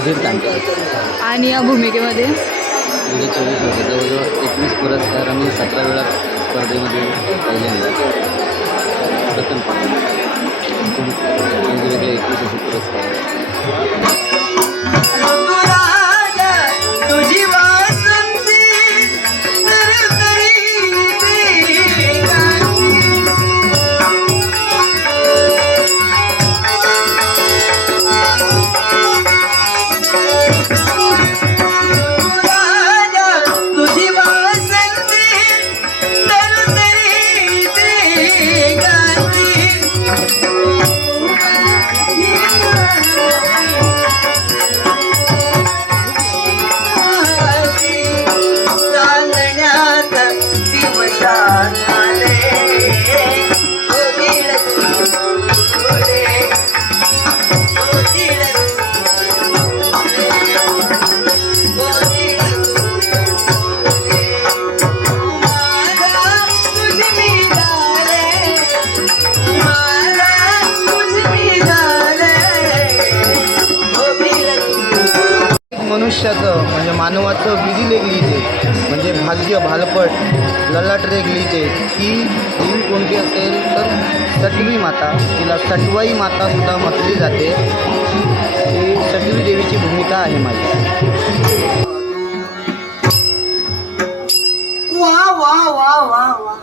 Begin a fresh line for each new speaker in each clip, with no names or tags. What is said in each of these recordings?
सुधीर तांटे
आणि या भूमिकेमध्ये?
गेली चोवीस वर्ष जवळजवळ एकवीस पुरस्कार आणि सतरा वेळा स्पर्धेमध्ये पहिल्यांदा. प्रथम वेगवेगळे एकवीस असे पुरस्कार.
मनुष्याचं म्हणजे मानवाचं विधी लेख लिहिते. म्हणजे भाग्य भालपट ललाटरेख लिहिते. ही देवी कोणती असेल तर सटवी माता तिला सटवाई माता सुद्धा म्हटली जाते. ही सटवी देवीची भूमिका आहे माझी.
वा वा वा वा वा.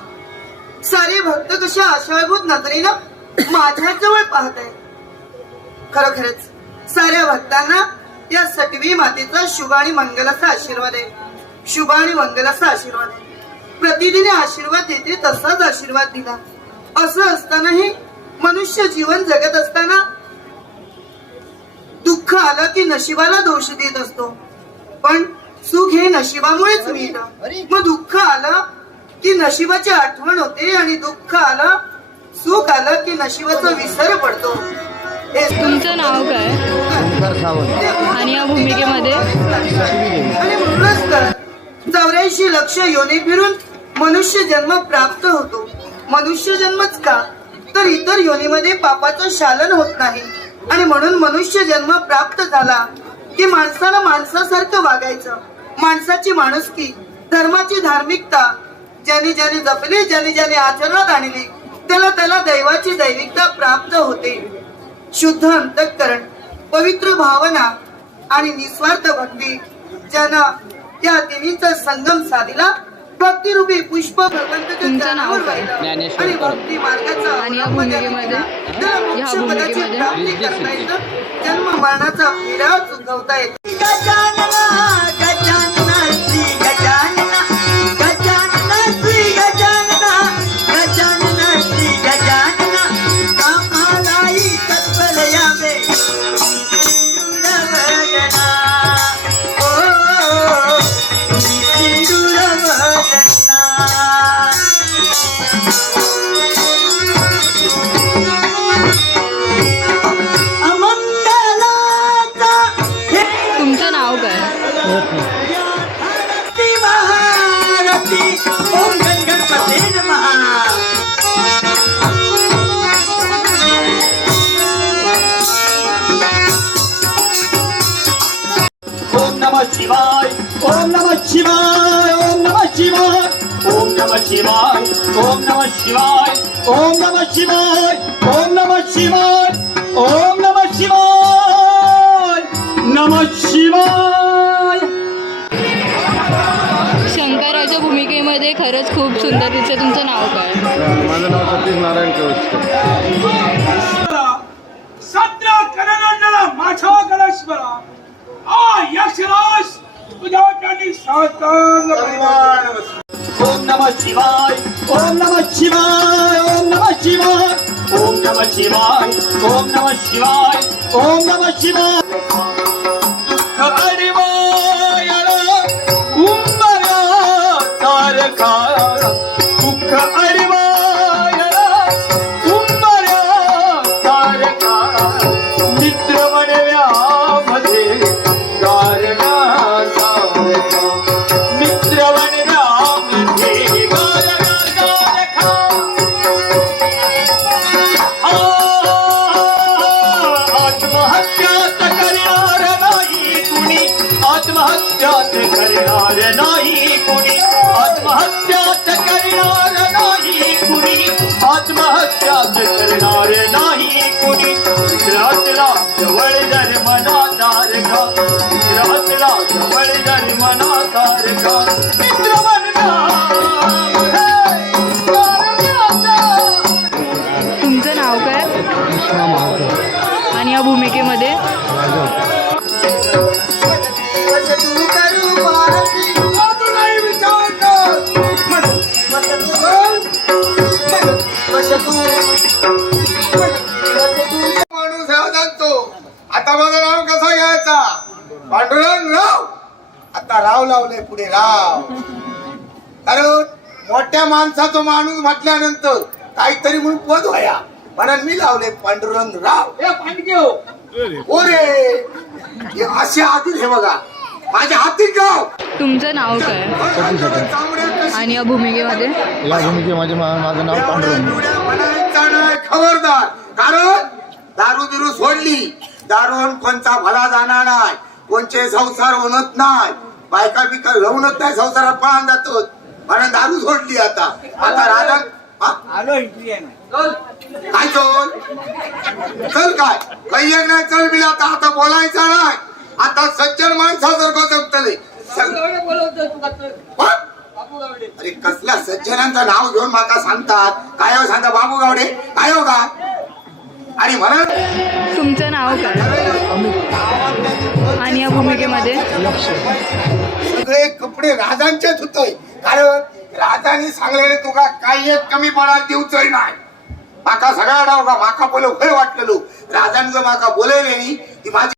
सारे भक्त कशा आशाभूत नजरेनं माझ्या जवळ पाहत आहे खरोखरच साऱ्या भक्तांना या सटवी मातेचा शुभ आणि मंगलाचा आशीर्वाद आहे. शुभ आणि मंगलाचा आशीर्वाद आहे. प्रतिदिने आशीर्वाद देते तसाच आशीर्वाद दिला. असं असतानाही मनुष्य जीवन जगत असताना दुःख आलं की नशिबाला दोष देत असतो. पण सुख हे नशिबामुळेच मिळतं. मग दुःख आलं की नशिबाची आठवण होते आणि दुःख आलं सुख आलं की नशिबाचा विसर पडतो.
तुमचं नाव काय? आणि या भूमिकेमध्ये?
आणि म्हणूनच चौऱ्याऐंशी लक्ष योनी फिरून मनुष्य जन्म प्राप्त होतो. मनुष्य जन्मच का? तर इतर योनीमध्ये पापाचं शालन होत नाही. आणि म्हणून मनुष्य जन्म प्राप्त झाला. की माणसाला माणसासारखं वागायचं. माणसाची माणुसकी धर्माची धार्मिकता. ज्याने ज्याने जपली ज्याने ज्याने आचरणात आणली त्याला त्याला दैवाची दैविकता प्राप्त होते. शुद्ध अंतःकरण पवित्र भावना आणि निस्वार्थ भक्ती ज्यानं या तिन्हीचा संगम साधला भक्तिरूपी पुष्प भगवंताच्या? वाहिलं.
ज्ञानेश्वर
आणि. भक्ती मार्गाचा अवलंब? केला? प्राप्ती करता. येतं. जन्म मरणाचा चुकवता येतो ओम गण गणपति नमः
शिवाय ओम नमः शिवाय ओम नमः शिवाय ओम नमः शिवाय ओम नमः शिवाय ओम नमः शिवाय ओम नमः शिवाय ओम नमः शिवाय नमः शिवाय
भूमिकेमध्ये खरंच खूप सुंदर दिसते तुमचं नाव काय?
माझं नाव सतीश नारायण
ओम नमः शिवाय ओम नमः शिवाय ओम नमः शिवाय. ओम नमः शिवाय ओम नमः शिवाय ओम नमः शिवाय. कुणी आत्महत्या करणार नाही कुणी. रातला जवळ जर मना तारका रातला जवळ जर मना तारका मित्र बनणार
माणूस हा जाणतो आता माझं नाव कसं घ्यायचा? पांडुरंग राव. आता राव लावले पुढे राव. कारण मोठ्या माणसाचा माणूस म्हटल्यानंतर काहीतरी म्हणून पद व्हाया म्हणून मी लावले पांडुरंग राव. हे पांडगे ओरे हे असे आतील हे बघा. माझ्या हाती गाव
तुमचं नाव काय? आणि या भूमिकेमध्ये?
या भूमिके माझे माझं नाव पांडुरंग.
खबरदार. कारण दारू बिरू सोडली. दारून कोणचा भला जाणार नाही. कोणचे संसार होणत नाही. बायका बिका राहूनच नाही संसारात पळून जातो म्हणून दारू सोडली आता. आता राजा हा? काय चल? चल काय? काही एक नाही चल बिला आता आता बोलायचं नाही. आता सज्जन माणसासारखं जगतले अरे कसल्या सज्जनांचं नाव घेऊन माका सांगतात? काय हो सांगता बाबू गावडे काय हो का? आणि म्हणा
तुमचं नाव काय? आणि या भूमिकेमध्ये?
सगळे कपडे राजांचेच होतोय. कारण राजाने सांगलेले तुका काही एक कमी पडा देऊचय नाही. माका सगळा डाव का माका पहिलं भय वाटलेलो. राजांचं माका बोलले ती माझी